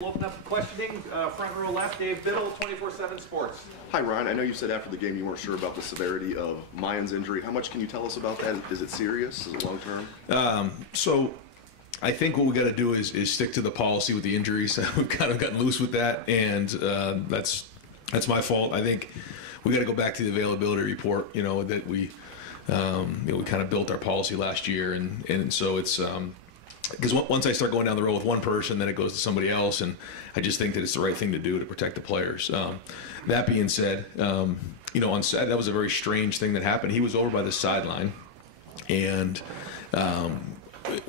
We'll open up the questioning. Front row left, Dave Biddle, 24/7 Sports. Hi, Ryan. I know you said after the game you weren't sure about the severity of Mayan's injury. How much can you tell us about that? Is it serious? Is it long term? So I think what we got to do is stick to the policy with the injuries. We've kind of gotten loose with that, and that's my fault. I think we got to go back to the availability report. You know that we kind of built our policy last year, and so it's. Because once I start going down the road with one person, then it goes to somebody else, and I just think that it's the right thing to do to protect the players. That being said, on Saturday, that was a very strange thing that happened. He was over by the sideline, and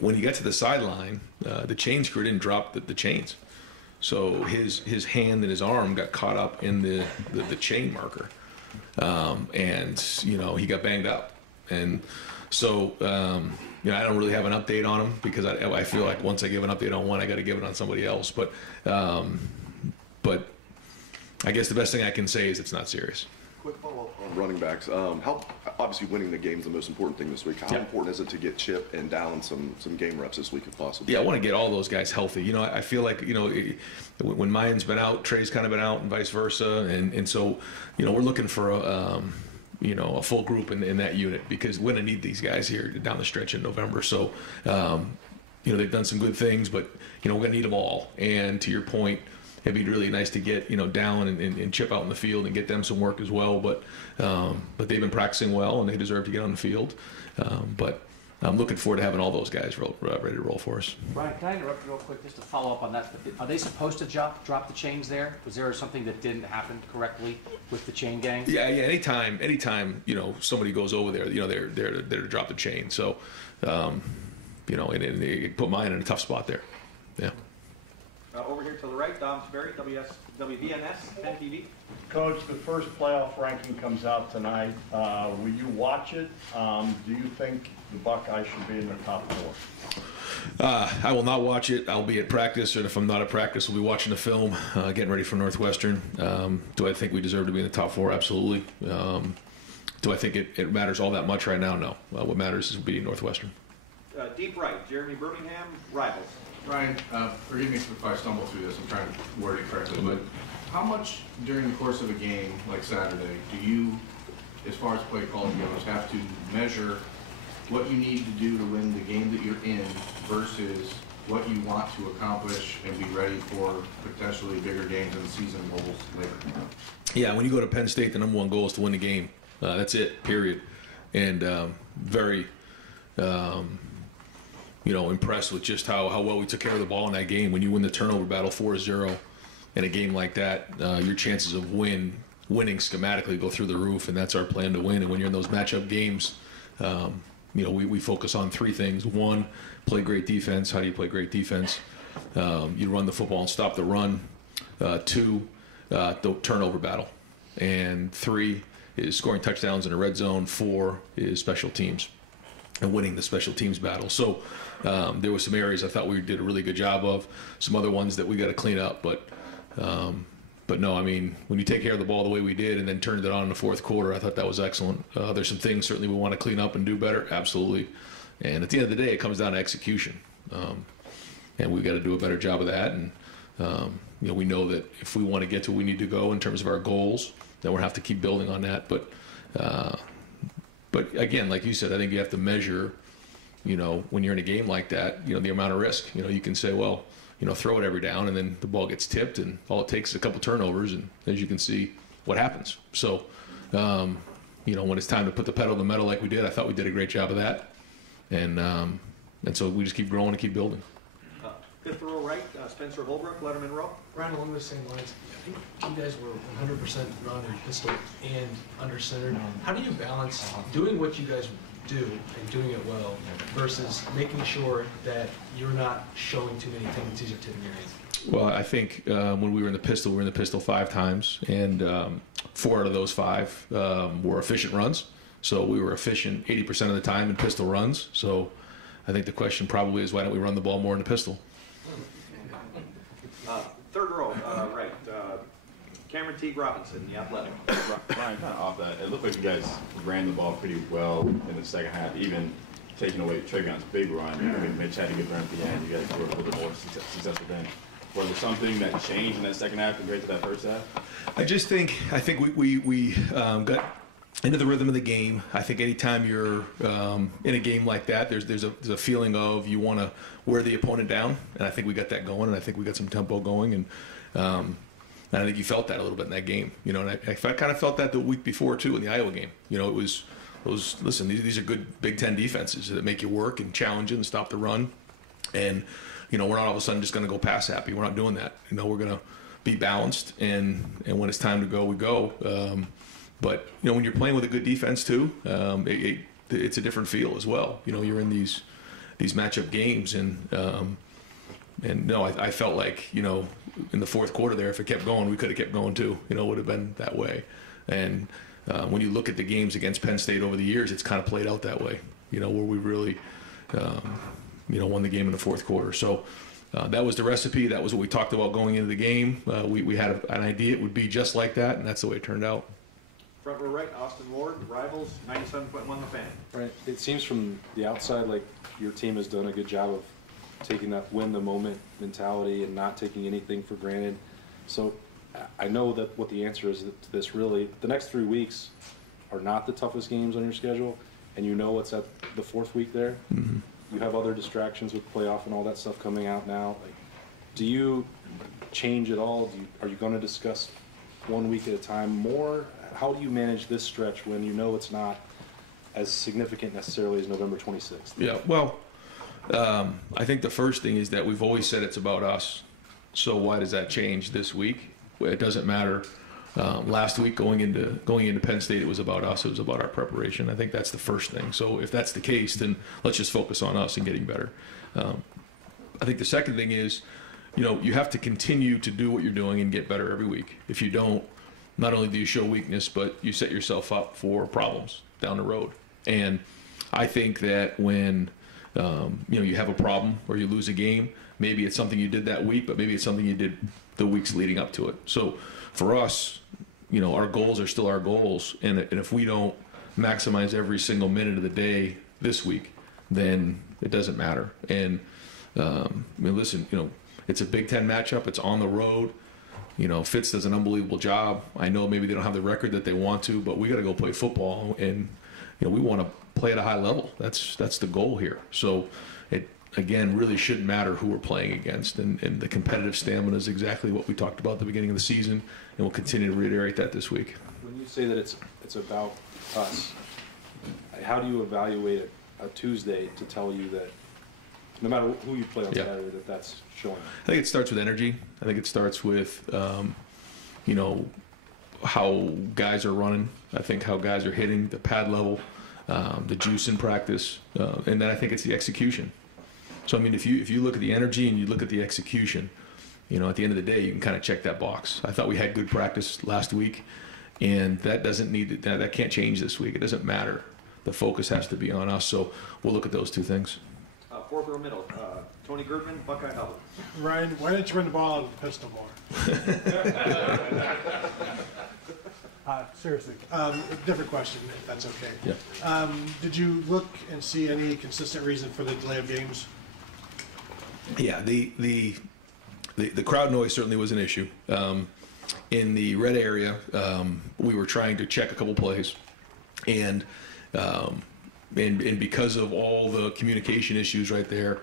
when he got to the sideline, the chains crew didn't drop the chains. So his hand and his arm got caught up in the chain marker, and he got banged up. And so I don't really have an update on him because I feel like once I give an update on one, I got to give it on somebody else. But I guess the best thing I can say is it's not serious. Quick follow-up on running backs. How obviously winning the game is the most important thing this week. How important is it to get Chip and Dallin some game reps this week if possible? Yeah, I want to get all those guys healthy. I feel like when Mayan's been out, Trey's kind of been out, and vice versa, and so we're looking for a full group in that unit because we're going to need these guys here down the stretch in November. So, they've done some good things, but, we're going to need them all. And to your point, it'd be really nice to get, Dallin and Chip out in the field and get them some work as well. But they've been practicing well, and they deserve to get on the field. But I'm looking forward to having all those guys ready to roll for us. Brian, can I interrupt you real quick just to follow up on that? Are they supposed to drop the chains there? Was there something that didn't happen correctly with the chain gang? Yeah. Anytime, somebody goes over there, they're there to drop the chain. So, and they put mine in a tough spot there. Yeah. Over here to the right, Dom Sperry, WVNS, 10 TV. Coach, the first playoff ranking comes out tonight. Will you watch it? Do you think the Buckeyes should be in the top four? I will not watch it. I'll be at practice, and if I'm not at practice, we'll be watching the film, getting ready for Northwestern. Do I think we deserve to be in the top four? Absolutely. Do I think it matters all that much right now? No. What matters is beating Northwestern. Deep right, Jeremy Birmingham, Rivals. Ryan, forgive me if I stumble through this. I'm trying to word it correctly, but how much during the course of a game like Saturday do you, as far as play calling goes, have to measure what you need to do to win the game that you're in versus what you want to accomplish and be ready for potentially bigger games and season goals later? Yeah, when you go to Penn State, the number one goal is to win the game. That's it, period. And very impressed with just how well we took care of the ball in that game. When you win the turnover battle 4-0 in a game like that, your chances of winning schematically go through the roof, and that's our plan to win. And when you're in those matchup games, we focus on three things. One, play great defense. How do you play great defense? You run the football and stop the run. Two, the turnover battle. And three is scoring touchdowns in a red zone. Four is special teams and winning the special teams battle. So there were some areas I thought we did a really good job of, some other ones that we got to clean up. But no, I mean, when you take care of the ball the way we did and then turned it on in the fourth quarter, I thought that was excellent. There's some things certainly we want to clean up and do better, absolutely. And at the end of the day, it comes down to execution. And we've got to do a better job of that. And, we know that if we want to get to where we need to go in terms of our goals, then we'll have to keep building on that. But again, like you said, I think you have to measure, when you're in a game like that, the amount of risk. You can say, well, throw it every down, and then the ball gets tipped, and all it takes is a couple turnovers, and as you can see, what happens. So, when it's time to put the pedal to the metal like we did, I thought we did a great job of that, and so we just keep growing and keep building. Fifth row right, Spencer Holbrook, Letterman row. Brian, along those same lines, I think you guys were 100% run and pistol and under center. How do you balance doing what you guys do and doing it well versus making sure that you're not showing too many tendencies or tipping your hand? Well, I think when we were in the pistol, we were in the pistol 5 times, and 4 out of those 5 were efficient runs. So we were efficient 80% of the time in pistol runs. So I think the question probably is, why don't we run the ball more in the pistol? Third row, right, Cameron Teague Robinson, The Athletic. Brian, kind of off that, it looked like you guys ran the ball pretty well in the second half, even taking away Travion big run. I mean, Mitch had a good run at the end. You guys were a little bit more successful then. Was there something that changed in that second half compared to that first half? I think we got into the rhythm of the game. I think anytime you're in a game like that, there's a feeling of you want to wear the opponent down, and I think we got that going, and I think we got some tempo going, and I think you felt that a little bit in that game, you know. And I kind of felt that the week before too in the Iowa game. You know, it was listen, these are good Big Ten defenses that make you work and challenge you and stop the run, and you know, we're not all of a sudden just going to go pass happy. We're not doing that. You know, we're going to be balanced, and when it's time to go, we go. But you know, when you're playing with a good defense too, it's a different feel as well. You know, you're in these matchup games, and no, I felt like, you know, in the fourth quarter there, if it kept going, we could have kept going too. You know, it would have been that way. And when you look at the games against Penn State over the years, it's kind of played out that way. You know, where we really, you know, won the game in the fourth quarter. So that was the recipe. That was what we talked about going into the game. We had an idea it would be just like that, and that's the way it turned out. Front row right, Austin Ward, Rivals, 97.1 The Fan. Right. It seems from the outside like your team has done a good job of taking that win the moment mentality and not taking anything for granted. So I know that what the answer is to this really. The next 3 weeks are not the toughest games on your schedule, and you know what's at the fourth week there. Mm-hmm. You have other distractions with playoff and all that stuff coming out now. Like, do you change at all? Are you going to discuss 1 week at a time more? How do you manage this stretch when you know it's not as significant necessarily as November 26th? Yeah, well, I think the first thing is that we've always said it's about us. So why does that change this week? Well, it doesn't matter. Last week going into Penn State, it was about us. It was about our preparation. I think that's the first thing. So if that's the case, then let's just focus on us and getting better. I think the second thing is, you know, you have to continue to do what you're doing and get better every week. If you don't, not only do you show weakness, but you set yourself up for problems down the road. And I think that when you know, you have a problem or you lose a game, maybe it's something you did that week, but maybe it's something you did the weeks leading up to it. So for us, you know, our goals are still our goals, and if we don't maximize every single minute of the day this week, then it doesn't matter. And I mean, listen, you know, it's a Big Ten matchup. It's on the road. You know, Fitz does an unbelievable job. I know maybe they don't have the record that they want to, but we got to go play football, and you know, we want to play at a high level. That's the goal here. So it again really shouldn't matter who we're playing against, and the competitive stamina is exactly what we talked about at the beginning of the season, and we'll continue to reiterate that this week. When you say that it's about us, how do you evaluate a Tuesday to tell you that no matter who you play on Saturday, that's showing? I think it starts with energy. I think it starts with, you know, how guys are running. I think how guys are hitting, the pad level, the juice in practice, and then I think it's the execution. So I mean, if you look at the energy and you look at the execution, you know, at the end of the day, you can kind of check that box. I thought we had good practice last week, and that doesn't need that can't change this week. It doesn't matter. The focus has to be on us. So we'll look at those two things. Fourth row middle, Tony Grootman, Buckeye Huddle. Ryan, why didn't you run the ball out of the pistol more? Seriously, different question, if that's okay. Yeah. Did you look and see any consistent reason for the delay of games? Yeah, the crowd noise certainly was an issue. In the red area, we were trying to check a couple plays, and because of all the communication issues right there,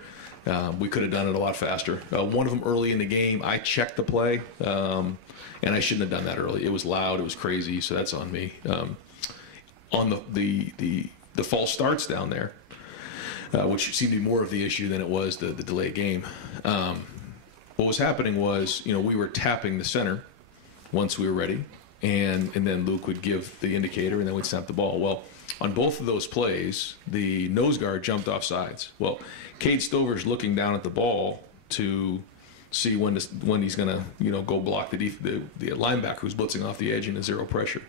we could have done it a lot faster. One of them early in the game, I checked the play, and I shouldn't have done that early. It was loud, it was crazy, so that's on me. On the false starts down there, which seemed to be more of the issue than it was the delayed game. What was happening was, you know, we were tapping the center once we were ready, and then Luke would give the indicator, and then we'd snap the ball. Well, on both of those plays, the nose guard jumped off sides. Well, Cade Stover's looking down at the ball to see when he's going to, you know, go block the linebacker who's blitzing off the edge in a zero pressure.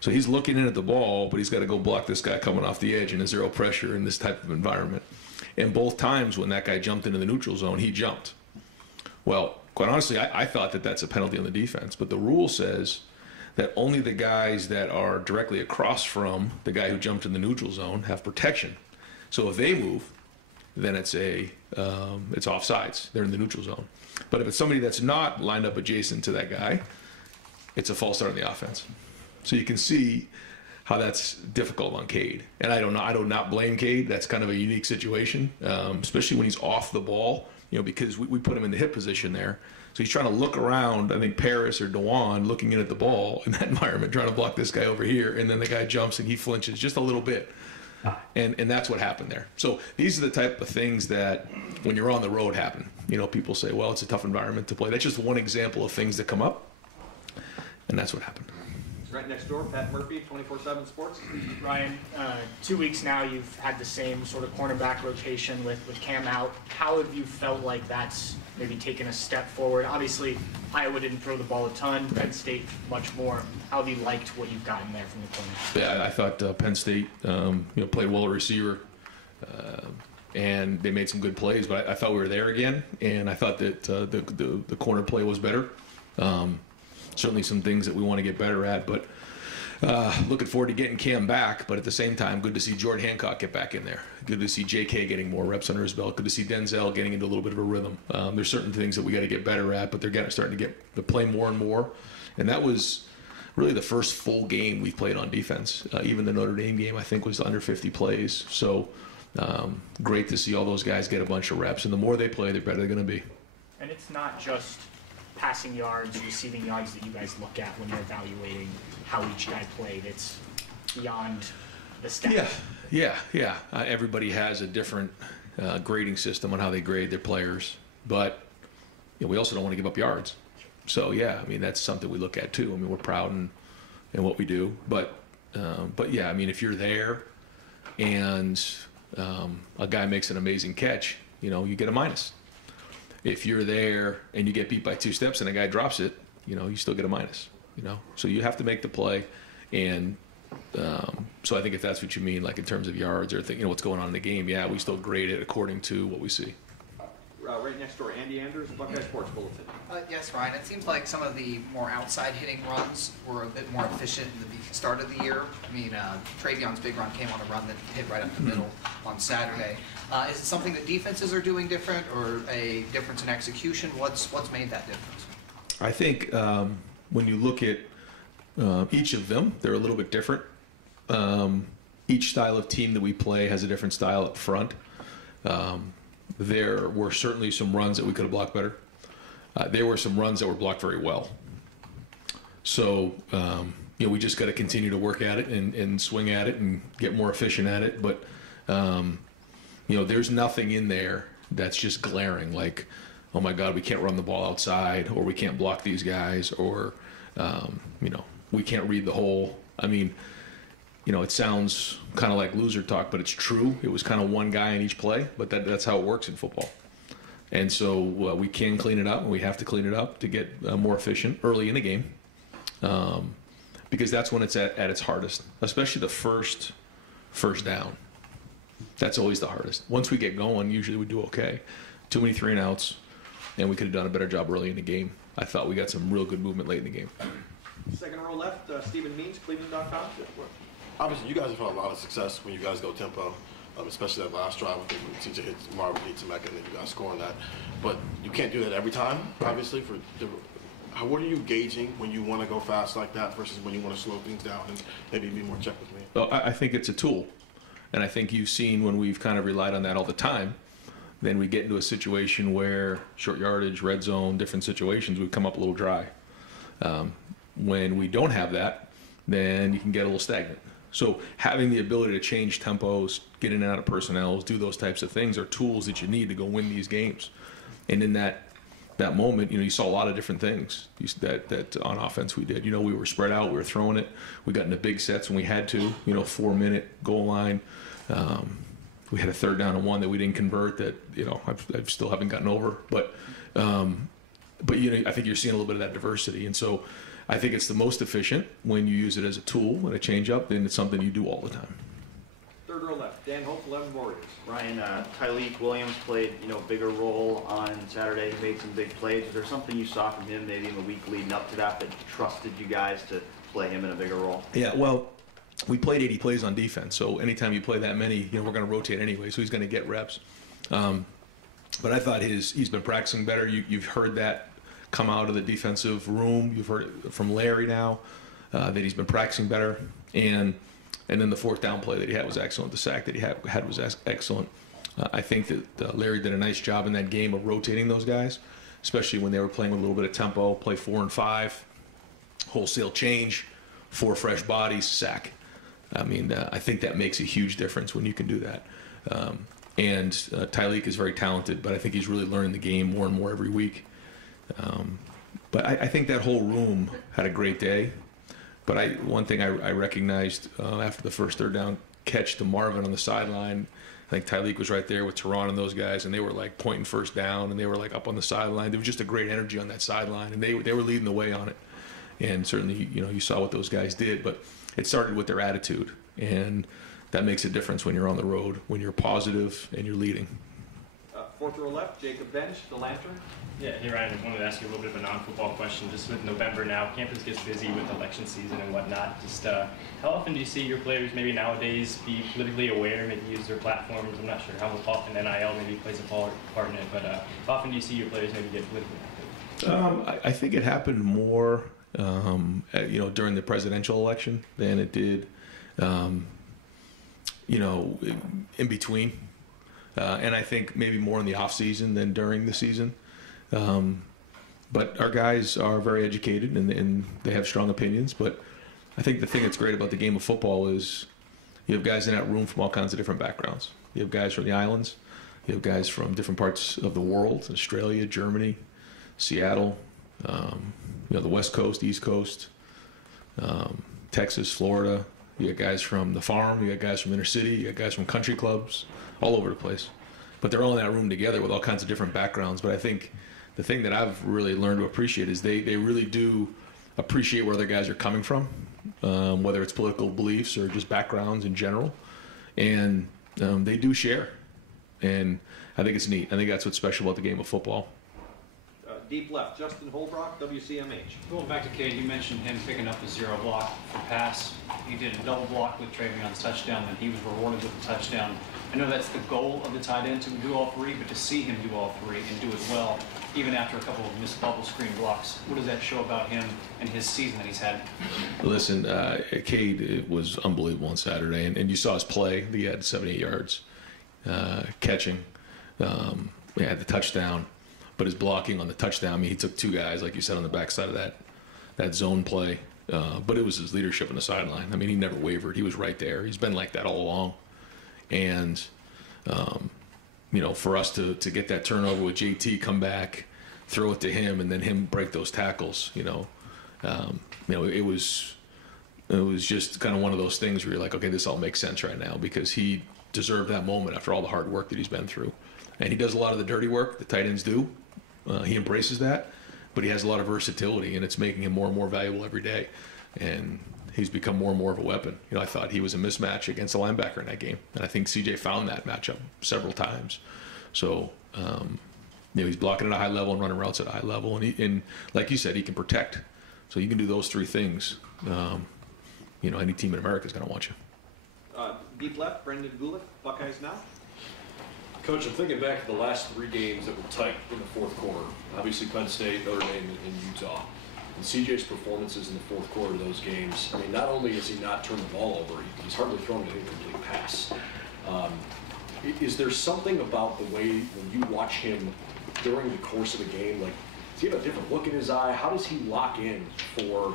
So he's looking in at the ball, but he's got to go block this guy coming off the edge in a zero pressure in this type of environment. And both times when that guy jumped into the neutral zone, he jumped. Well, quite honestly, I thought that that's a penalty on the defense, but the rule says that only the guys that are directly across from the guy who jumped in the neutral zone have protection. So if they move, then it's offsides. They're in the neutral zone. But if it's somebody that's not lined up adjacent to that guy, it's a false start on the offense. So you can see how that's difficult on Cade. And I do not blame Cade. That's kind of a unique situation, especially when he's off the ball, because we put him in the hip position there. So he's trying to look around, I think Paris or Dewan looking in at the ball in that environment, trying to block this guy over here, and then the guy jumps and he flinches just a little bit. And that's what happened there. So these are the type of things that when you're on the road happen. People say, well, it's a tough environment to play. That's just one example of things that come up, and that's what happened. Right next door, Pat Murphy, 24/7 Sports. Ryan, 2 weeks now you've had the same sort of cornerback rotation with Cam out. How have you felt like that's maybe taken a step forward? Obviously, Iowa didn't throw the ball a ton, Penn State much more. How have you liked what you've gotten there from the corner? Yeah, I thought Penn State played well at receiver, and they made some good plays, but I thought we were there again, and I thought that the corner play was better. Certainly some things that we want to get better at, but looking forward to getting Cam back. But at the same time, good to see Jordan Hancock get back in there. Good to see J.K. getting more reps under his belt. Good to see Denzel getting into a little bit of a rhythm. There's certain things that we got to get better at, but they're starting to play more and more. And that was really the first full game we've played on defense. Even the Notre Dame game, I think, was under 50 plays. So great to see all those guys get a bunch of reps. And the more they play, the better they're going to be. And it's not just passing yards, receiving yards that you guys look at when you're evaluating how each guy played. It's beyond the stats. Yeah. Everybody has a different grading system on how they grade their players, but we also don't want to give up yards. So that's something we look at too. We're proud in what we do, but if you're there and a guy makes an amazing catch, you get a minus. If you're there and you get beat by 2 steps and a guy drops it, you still get a minus. So you have to make the play, and so I think if that's what you mean, like in terms of yards or what's going on in the game, we still grade it according to what we see. Right next door, Andy Andrews, Buckeye Sports Bulletin. Yes, Ryan. It seems like some of the more outside hitting runs were a bit more efficient in the start of the year. Travion's big run came on a run that hit right up the middle on Saturday. Is it something that defenses are doing different, or a difference in execution? What's made that difference? I think when you look at each of them, they're a little bit different. Each style of team that we play has a different style up front. There were certainly some runs that we could have blocked better. There were some runs that were blocked very well. So, we just got to continue to work at it and swing at it and get more efficient at it. But, there's nothing in there that's just glaring like, oh my God, we can't run the ball outside, or we can't block these guys, or, we can't read the hole. It sounds kind of like loser talk, but it's true. It was kind of one guy in each play, but that's how it works in football. And so we can clean it up, and we have to clean it up to get more efficient early in the game, because that's when it's at its hardest, especially the first down. That's always the hardest. Once we get going, usually we do okay. Too many 3-and-outs, and we could have done a better job early in the game. I thought we got some real good movement late in the game. Second row left, Stephen Means, Cleveland.com. Obviously, you guys have had a lot of success when you guys go tempo, especially that last drive. I think when TJ hits Marvin, hits Mecca, and then you guys scoring that. But you can't do that every time, obviously. What are you gauging when you want to go fast like that versus when you want to slow things down and maybe be more check with me? Well, I think it's a tool. And I think you've seen when we've kind of relied on that all the time, then we get into a situation where short yardage, red zone, different situations, we come up a little dry. When we don't have that, then you can get a little stagnant. So having the ability to change tempos, get in and out of personnels, do those types of things are tools that you need to go win these games. And in that moment, you saw a lot of different things that on offense we did. We were spread out, we were throwing it, we got into big sets when we had to, 4-minute goal line. We had a 3rd down and 1 that we didn't convert that, I still haven't gotten over. But I think you're seeing a little bit of that diversity. And so I think it's the most efficient when you use it as a tool and a change-up, then it's something you do all the time. Third row left, Dan Hope, 11 Warriors. Ryan, Tyleek Williams played, a bigger role on Saturday. He made some big plays. Is there something you saw from him maybe in the week leading up to that trusted you guys to play him in a bigger role? Yeah, well, we played 80 plays on defense, so anytime you play that many, we're going to rotate anyway, so he's going to get reps. But I thought he's been practicing better. You've heard that come out of the defensive room. You've heard it from Larry now that he's been practicing better. And then the fourth down play that he had was excellent. The sack that he had was excellent. I think that Larry did a nice job in that game of rotating those guys, especially when they were playing with a little bit of tempo, play 4 and 5, wholesale change, 4 fresh bodies, sack. I mean, I think that makes a huge difference when you can do that. And Tyleek is very talented, but I think he's really learning the game more and more every week. But I think that whole room had a great day. But one thing I recognized after the first third down catch to Marvin on the sideline, I think Tyleek was right there with Teron and those guys, and they were like pointing first down, and they were like up on the sideline. There was just a great energy on that sideline, and they were leading the way on it. And certainly, you saw what those guys did, but it started with their attitude, and that makes a difference when you're on the road, when you're positive and you're leading. Fourth row left, Jacob Bench, the Lantern. Yeah, hey Ryan, I wanted to ask you a little bit of a non-football question. Just with November now, campus gets busy with election season and whatnot. Just how often do you see your players maybe nowadays be politically aware, maybe use their platforms? I'm not sure how often NIL maybe plays a part in it, but how often do you see your players maybe get politically active? I think it happened more, during the presidential election than it did, in between. And I think maybe more in the off season than during the season. But our guys are very educated and they have strong opinions. But I think the thing that's great about the game of football is you have guys in that room from all kinds of different backgrounds. You have guys from the islands. You have guys from different parts of the world, Australia, Germany, Seattle, the West Coast, East Coast, Texas, Florida. You got guys from the farm. You got guys from inner city. You got guys from country clubs, all over the place. But they're all in that room together with all kinds of different backgrounds. But I think the thing that I've really learned to appreciate is they really do appreciate where other guys are coming from, whether it's political beliefs or just backgrounds in general. And they do share. And I think it's neat. I think that's what's special about the game of football. Deep left, Justin Holbrook, WCMH. Going back to Cade, you mentioned him picking up the 0 block for pass. He did a double block with Trayvion's touchdown, and he was rewarded with the touchdown. I know that's the goal of the tight end, to do all three, but to see him do all three and do it well, even after a couple of missed bubble screen blocks, what does that show about him and his season that he's had? Listen, Cade, it was unbelievable on Saturday, and you saw his play. He had 78 yards catching. He had the touchdown. But his blocking on the touchdown, I mean, he took 2 guys, like you said, on the backside of that zone play. But it was his leadership on the sideline. I mean, he never wavered. He was right there. He's been like that all along. And, for us to get that turnover with JT, come back, throw it to him, and then him break those tackles, it was just kind of one of those things where you're like, okay, this all makes sense right now because he deserved that moment after all the hard work that he's been through. And he does a lot of the dirty work, the tight ends do. He embraces that, but he has a lot of versatility, and it's making him more and more valuable every day. And he's become more and more of a weapon. I thought he was a mismatch against a linebacker in that game, and I think CJ found that matchup several times. So, he's blocking at a high level and running routes at a high level, and like you said, he can protect. So you can do those 3 things. Any team in America is going to want you. Deep left, Brendan Gulick, Buckeyes Now. Coach, I'm thinking back to the last 3 games that were tight in the fourth quarter. Obviously, Penn State, Notre Dame, and Utah. And CJ's performances in the fourth quarter of those games, I mean, not only has he not turned the ball over, he's hardly thrown an incomplete pass. Is there something about the way when you watch him during the course of a game, like, does he have a different look in his eye? How does he lock in for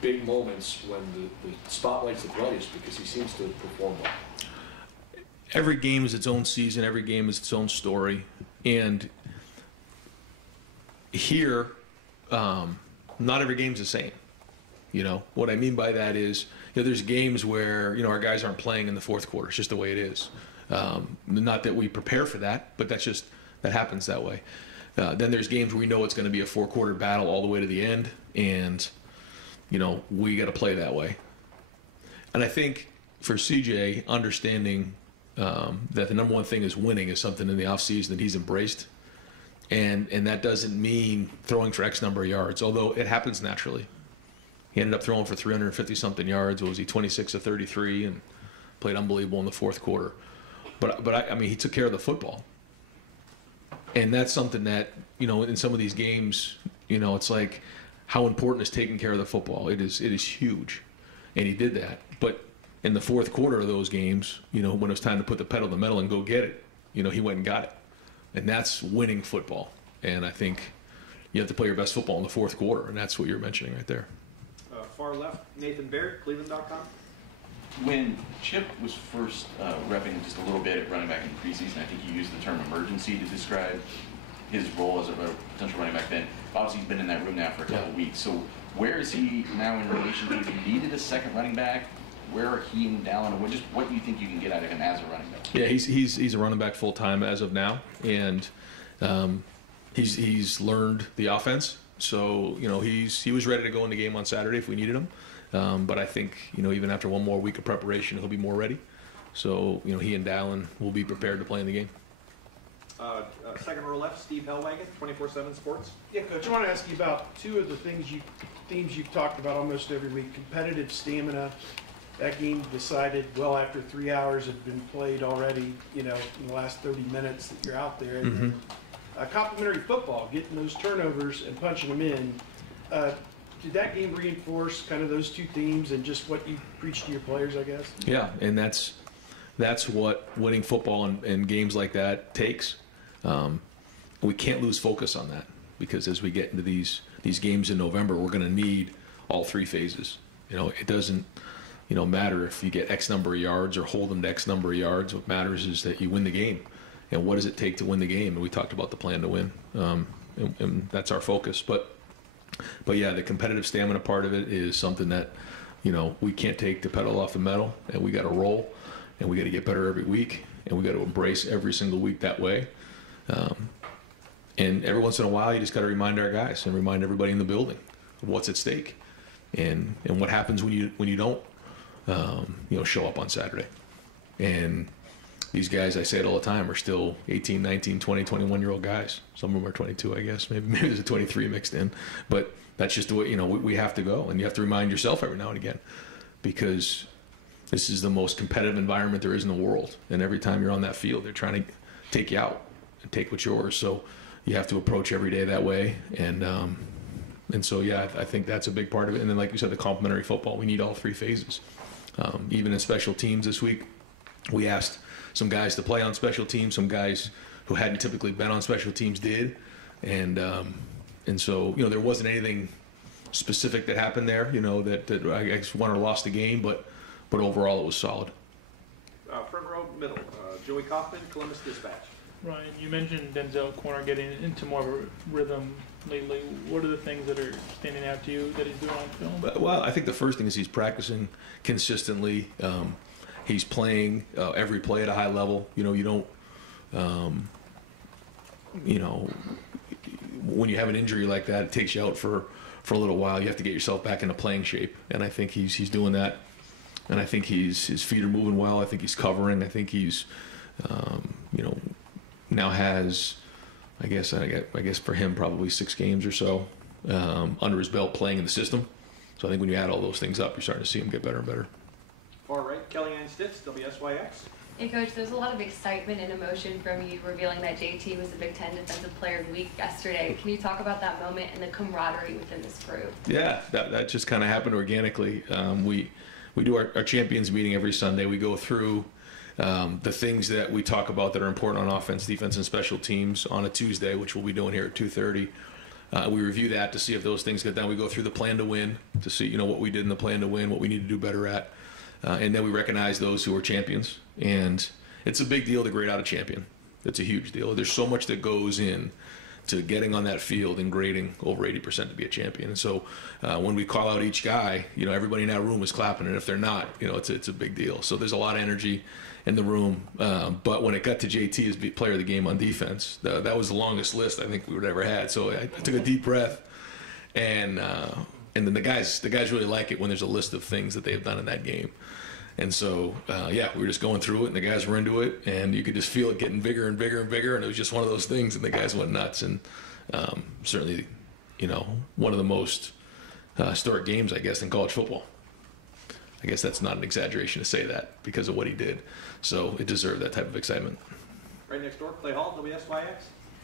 big moments when the spotlight's the brightest? Because he seems to perform well. Every game is its own season. Every game is its own story. And here, not every game's the same. What I mean by that is, there's games where, our guys aren't playing in the fourth quarter. It's just the way it is. Not that we prepare for that, but that happens that way. Then there's games where we know it's going to be a 4-quarter battle all the way to the end. And, we got to play that way. And I think for CJ, understanding that the number one thing is winning is something in the offseason that he's embraced. And that doesn't mean throwing for X number of yards, although it happens naturally. He ended up throwing for 350-something yards. What was he, 26 of 33, and played unbelievable in the fourth quarter. But I mean, he took care of the football. And that's something that, in some of these games, it's like how important is taking care of the football. It is huge. And he did that. But in the fourth quarter of those games, when it was time to put the pedal to the metal and go get it, he went and got it. And that's winning football. And I think you have to play your best football in the fourth quarter, and that's what you're mentioning right there. Far left, Nathan Barrett, Cleveland.com. When Chip was first repping just a little bit at running back in preseason, I think you used the term emergency to describe his role as a potential running back then. Obviously, he's been in that room now for a couple weeks. So where is he now in relation to if you needed a second running back? Where are he and Dallin? What do you think you can get out of him as a running back? Yeah, he's a running back full time as of now, and he's learned the offense. So he was ready to go in the game on Saturday if we needed him. But I think even after one more week of preparation, he'll be more ready. So he and Dallin will be prepared to play in the game. Second row left, Steve Hellwagon, 24/7 Sports. Yeah, Coach, I want to ask you about two of the themes you've talked about almost every week. Competitive stamina. That game decided well after 3 hours had been played already, in the last 30 minutes that you're out there. And complementary football, getting those turnovers and punching them in. Did that game reinforce kind of those two themes and just what you preach to your players, I guess? Yeah, and that's what winning football and games like that takes. We can't lose focus on that, because as we get into these games in November, we're going to need all three phases. It doesn't matter if you get X number of yards or hold them to X number of yards. What matters is that you win the game. And what does it take to win the game? And we talked about the plan to win, and that's our focus. But yeah, the competitive stamina part of it is something that we can't take the pedal off the metal, and we got to roll, and we got to get better every week, and we got to embrace every single week that way. And every once in a while, you just got to remind our guys and remind everybody in the building of what's at stake, and what happens when you don't show up on Saturday. And these guys, I say it all the time, are still 18, 19, 20, 21-year-old guys. Some of them are 22, I guess. Maybe there's a 23 mixed in. But that's just the way, we have to go. And you have to remind yourself every now and again, because this is the most competitive environment there is in the world. And every time you're on that field, they're trying to take you out and take what's yours. So you have to approach every day that way. And so, yeah, I think that's a big part of it. And then, like you said, the complementary football, we need all three phases. Even in special teams this week, we asked some guys to play on special teams. Some guys who hadn't typically been on special teams did, and so there wasn't anything specific that happened there. That I guess won or lost the game, but overall it was solid. Front row middle, Joey Kaufman, Columbus Dispatch. Ryan, you mentioned Denzel Corner getting into more of a rhythm lately. What are the things that are standing out to you that he's doing on film? Well, I think the first thing is he's practicing consistently. He's playing every play at a high level. You don't, when you have an injury like that, it takes you out for a little while. You have to get yourself back into playing shape, and I think he's doing that. And I think his feet are moving well. I think he's covering. I think he's, now has, I guess for him probably 6 games or so under his belt playing in the system. So I think when you add all those things up, you're starting to see him get better and better. Far right, Kellyanne Stitz, WSYX. Hey, Coach, there's a lot of excitement and emotion from you revealing that JT was the Big Ten Defensive Player of the Week yesterday. Can you talk about that moment and the camaraderie within this group? Yeah, that just kind of happened organically. We do our champions meeting every Sunday. We go through the things that we talk about that are important on offense, defense, and special teams on a Tuesday, which we'll be doing here at 2:30. We review that to see if those things get done. We go through the plan to win to see what we did in the plan to win, what we need to do better at. And then we recognize those who are champions. And it's a big deal to grade out a champion. It's a huge deal. There's so much that goes in to getting on that field and grading over 80% to be a champion. And so when we call out each guy, everybody in that room is clapping. And if they're not, it's a big deal. So there's a lot of energy in the room. But when it got to JT as player of the game on defense, that was the longest list I think we would ever had. So I took a deep breath, and then the guys really like it when there's a list of things that they've done in that game. And so, we were just going through it, and the guys were into it, and you could just feel it getting bigger and bigger and bigger, and it was just one of those things, and the guys went nuts. And certainly, one of the most historic games, I guess, in college football. I guess that's not an exaggeration to say that because of what he did. So it deserved that type of excitement. Right next door, Clay Hall, WSYX.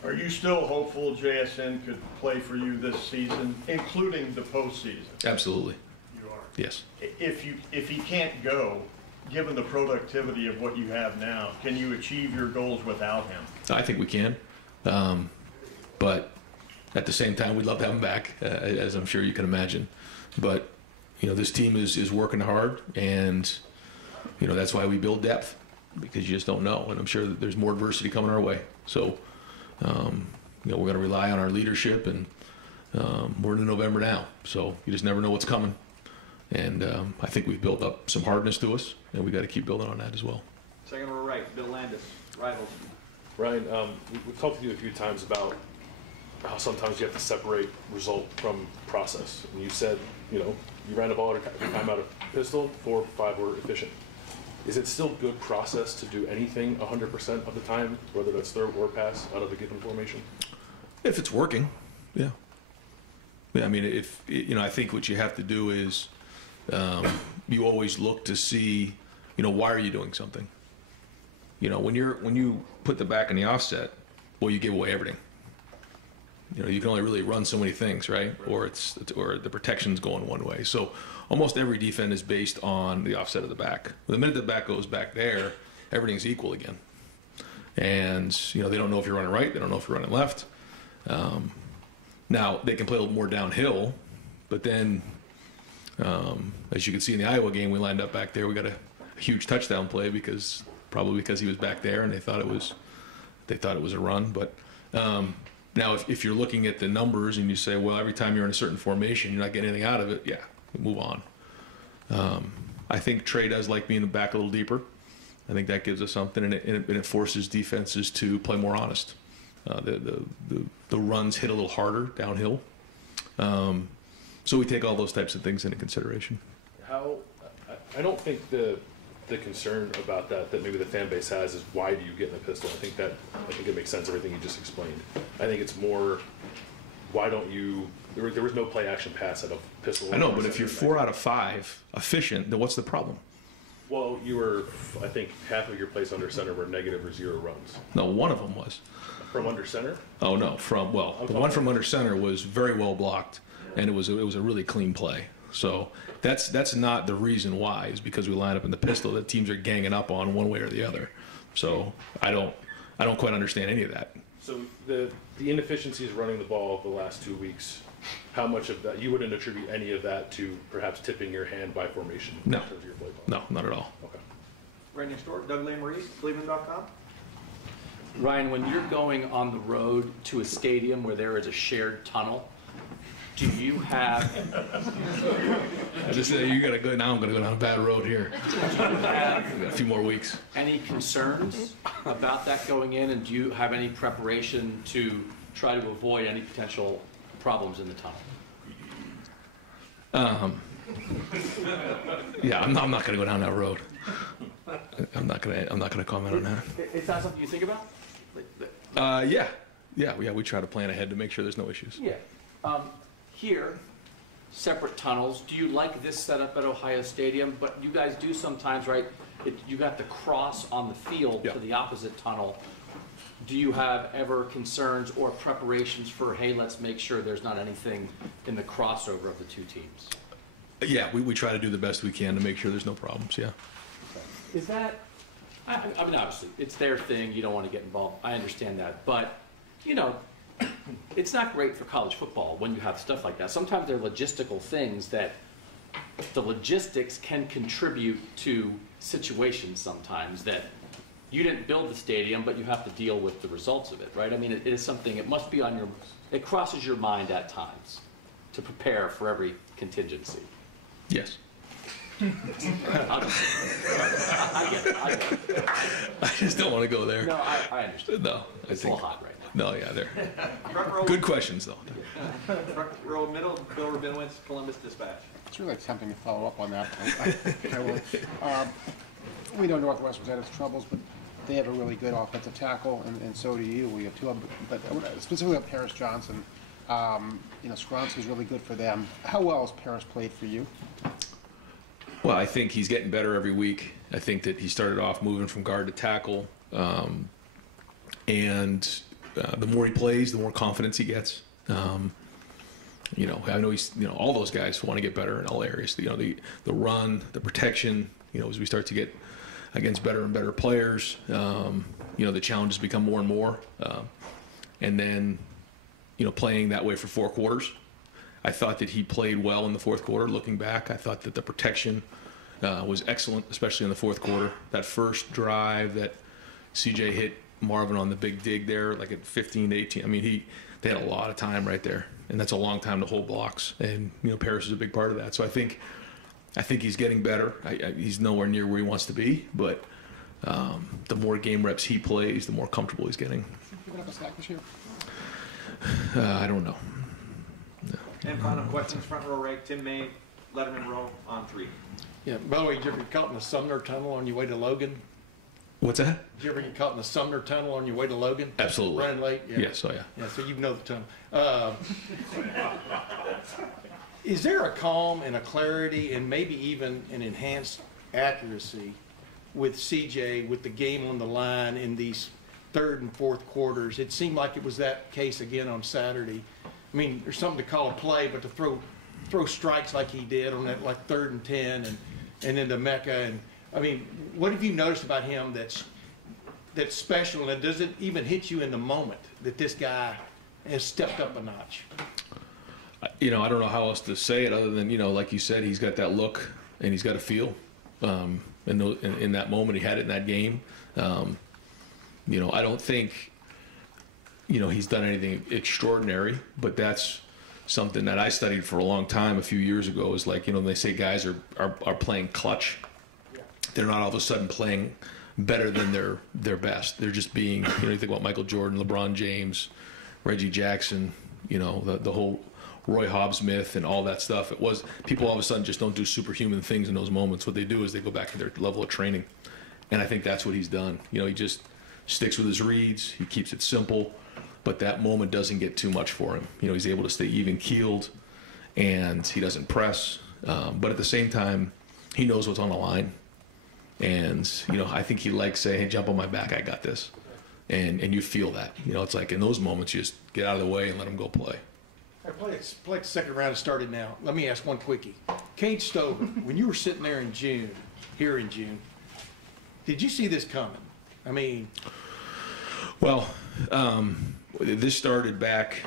Are you still hopeful JSN could play for you this season, including the postseason? Absolutely. You are? Yes. If he can't go, given the productivity of what you have now, can you achieve your goals without him? I think we can. But at the same time, we'd love to have him back, as I'm sure you can imagine. But, this team is working hard, and, that's why we build depth, because you just don't know. And I'm sure that there's more adversity coming our way. So, we're going to rely on our leadership, and we're in November now. So you just never know what's coming. And I think we've built up some hardness to us, and we got to keep building on that as well. Second row right, Bill Landis, Rivals. Ryan, we've talked to you a few times about how sometimes you have to separate result from process. And you said, you ran the ball every time out of pistol, 4 or 5 were efficient. Is it still good process to do anything 100% of the time, whether that's throw or pass, out of a given formation? If it's working, yeah. Yeah, I mean, I think what you have to do is you always look to see, why are you doing something? When you put the back in the offset, well, you give away everything. You can only really run so many things, right? Or the protection's going one way. So almost every defense is based on the offset of the back. The minute the back goes back there, everything's equal again. And they don't know if you're running right, they don't know if you're running left. Now they can play a little more downhill, but then as you can see in the Iowa game, we lined up back there. We got a huge touchdown play probably because he was back there, and they thought it was a run. But now, if you're looking at the numbers and you say, well, every time you're in a certain formation, you're not getting anything out of it, yeah, move on. I think Trey does like being back a little deeper. I think that gives us something, and it forces defenses to play more honest. The runs hit a little harder downhill. So we take all those types of things into consideration. I don't think the concern about that maybe the fan base has is why do you get in the pistol? I think it makes sense, everything you just explained. I think it's more, why don't you, there was no play action pass at a pistol. I know, but if you're 4 out of 5 efficient, then what's the problem? Well, I think half of your plays under center were negative or 0 runs. No, one of them was. From under center? Oh, no, the one from under center was very well blocked, and it was a really clean play. So that's not the reason why, is because we line up in the pistol that teams are ganging up on one way or the other. So I don't quite understand any of that. So the inefficiencies running the ball the last 2 weeks, how much of that, you wouldn't attribute any of that to perhaps tipping your hand by formation No. in terms of your play No, not at all. Okay. Brandon Stewart, Doug Lamorese, Cleveland.com. Ryan, when you're going on the road to a stadium where there is a shared tunnel, do you have... I just said, you got to go, now I'm going to go down a bad road here. Do you have a few more weeks. Any concerns about that going in, and do you have any preparation to try to avoid any potential problems in the tunnel? Yeah, I'm not going to go down that road. I'm not going to comment on that. Is that something you think about? Yeah, we try to plan ahead to make sure there's no issues. Yeah. Here, separate tunnels. Do you like this setup at Ohio Stadium? But you guys do sometimes, right? You got the cross on the field to the opposite tunnel. Do you have ever concerns or preparations for, hey, let's make sure there's not anything in the crossover of the two teams? Yeah, we try to do the best we can to make sure there's no problems, yeah. Is that, I mean, obviously, it's their thing, you don't want to get involved, I understand that, but, it's not great for college football when you have stuff like that. Sometimes there are logistical things that the logistics can contribute to situations sometimes that you didn't build the stadium, but you have to deal with the results of it, right? I mean, it is something, it must be it crosses your mind at times to prepare for every contingency. Yes. I get it. I just don't want to go there. No, I understand. No, it's a little hot right now. No, yeah, they're good questions though. Front row middle, Bill Rabinowitz, Columbus Dispatch. It's really tempting to follow up on that. I will. We know Northwestern's had its troubles, but they have a really good offensive tackle, and so do you. We have two of them, but specifically on Paris Johnson. Skronsky's really good for them. How well has Paris played for you? Well, I think he's getting better every week. I think that he started off moving from guard to tackle, and the more he plays, the more confidence he gets. You know, I know he's, you know, all those guys want to get better in all areas. You know, the run, the protection. You know, as we start to get against better and better players, you know, the challenges become more and more. And then, you know, playing that way for 4 quarters, I thought that he played well in the fourth quarter. Looking back, I thought that the protection was excellent, especially in the fourth quarter. That first drive that CJ hit Marvin on the big dig there, like at 15 to 18. I mean, they had a lot of time right there, and that's a long time to hold blocks. And you know, Paris is a big part of that. So I think he's getting better. He's nowhere near where he wants to be, but the more game reps he plays, the more comfortable he's getting. Giving up a sack this year? I don't know. No. And final questions, front row right, Tim May, Letterman row on 3. Yeah, by the way, did you ever get caught in the Sumner Tunnel on your way to Logan? What's that? Did you ever get caught in the Sumner Tunnel on your way to Logan? Absolutely. Running late? Yeah. Yes, oh yeah. Yeah, so you know the tunnel. Is there a calm and a clarity and maybe even an enhanced accuracy with CJ, with the game on the line in these third and fourth quarters? It seemed like it was that case again on Saturday. I mean, there's something to call a play, but to throw strikes like he did on that like 3rd and 10 and into Mecca. And I mean, what have you noticed about him that's special, and does it even hit you in the moment that this guy has stepped up a notch? You know, I don't know how else to say it other than, you know, like you said, he's got that look and he's got a feel. In that moment, he had it in that game. You know, I don't think, you know, he's done anything extraordinary, but that's something that I studied for a long time a few years ago. Is like, you know, when they say guys are playing clutch, they're not all of a sudden playing better than their best. They're just being, you know, you think about Michael Jordan, LeBron James, Reggie Jackson, you know, the whole Roy Hobbs myth and all that stuff. It was, people all of a sudden just don't do superhuman things in those moments. What they do is they go back to their level of training. And I think that's what he's done. You know, he just sticks with his reads. He keeps it simple. But that moment doesn't get too much for him. You know, he's able to stay even-keeled, and he doesn't press. But at the same time, he knows what's on the line. And, you know, I think he likes saying, hey, jump on my back, I got this. And you feel that. You know, it's like in those moments, you just get out of the way and let him go play. I play the second round. It started now. Let me ask one quickie. Cade Stover, when you were sitting there in June, here in June, did you see this coming? I mean... Well, this started back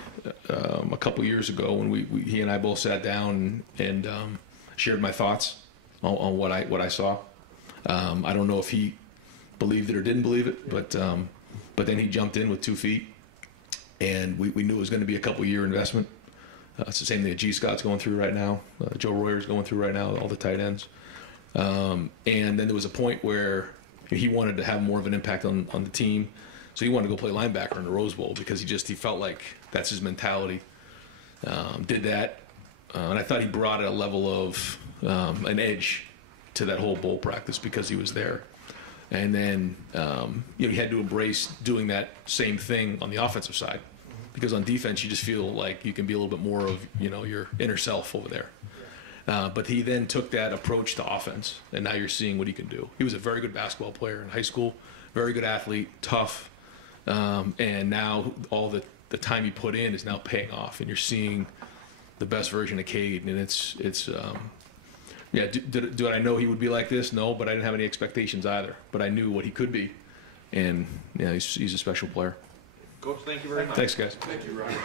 a couple years ago when he and I both sat down and shared my thoughts on what I saw. I don't know if he believed it or didn't believe it, but then he jumped in with 2 feet, and we knew it was going to be a couple-year investment. It's the same thing that G. Scott's going through right now. Joe Royer's going through right now, all the tight ends. And then there was a point where he wanted to have more of an impact on the team. So he wanted to go play linebacker in the Rose Bowl because he felt like that's his mentality. Did that. And I thought he brought a level of an edge to that whole bowl practice because he was there. And then you know, he had to embrace doing that same thing on the offensive side. Because on defense, you just feel like you can be a little bit more of, you know, your inner self over there. But he then took that approach to offense, and now you're seeing what he can do. He was a very good basketball player in high school, very good athlete, tough. And now all the time he put in is now paying off, and you're seeing the best version of Cade. And it's yeah. Do I know he would be like this? No, but I didn't have any expectations either. But I knew what he could be, and yeah, he's a special player. Coach, thank you very much. Thanks, guys. Thank you, Ryan.